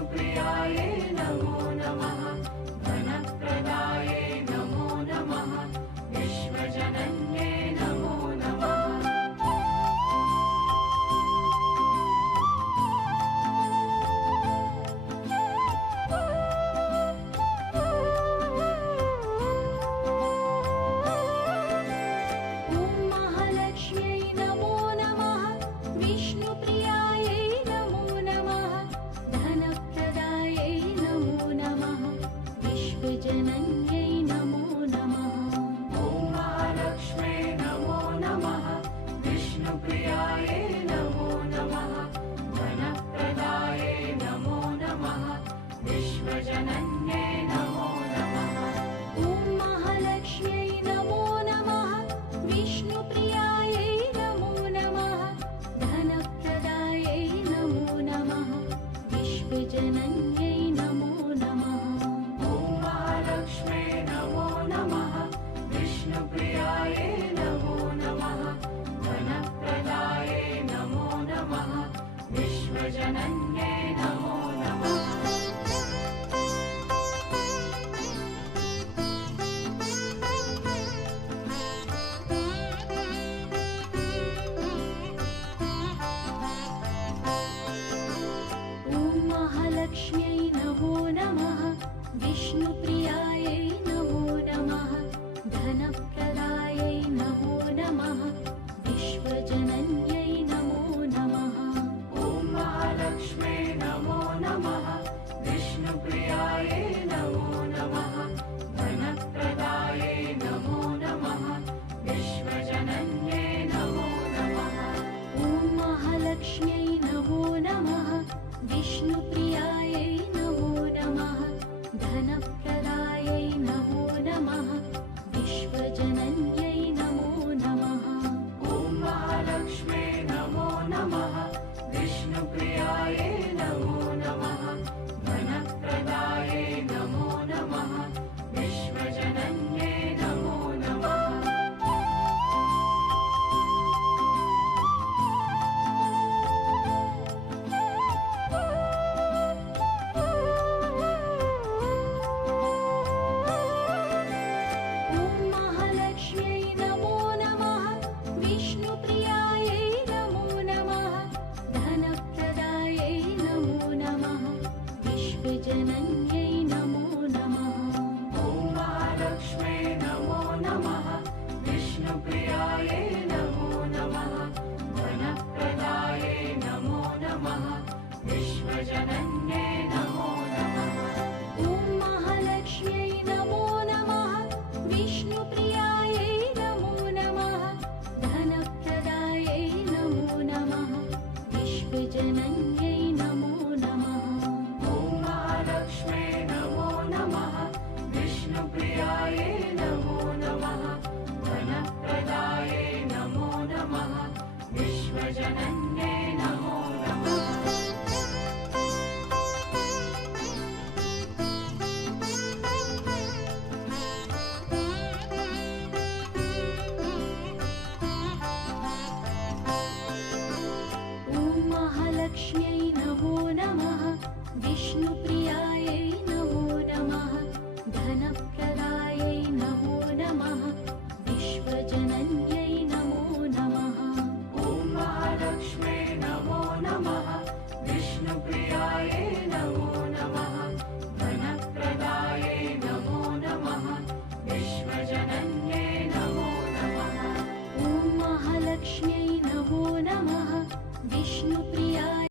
Cumpleaños. य नमो नमः। धनप्रदाय नमो नमः। विश्वजनन्यै नमो नमः। ॐ महालक्ष्म्यै नमो नमः। विष्णुप्रियायै नमो नमः। धनप्रदायै नमो नमः। विश्वजनन्यै नमो नमः। ॐ महालक्ष्म्यै नमो नमः। विष्णुप्रियाय i don't Amen. 雪。ॐ महालक्ष्म्यै नमो नमः। विष्णु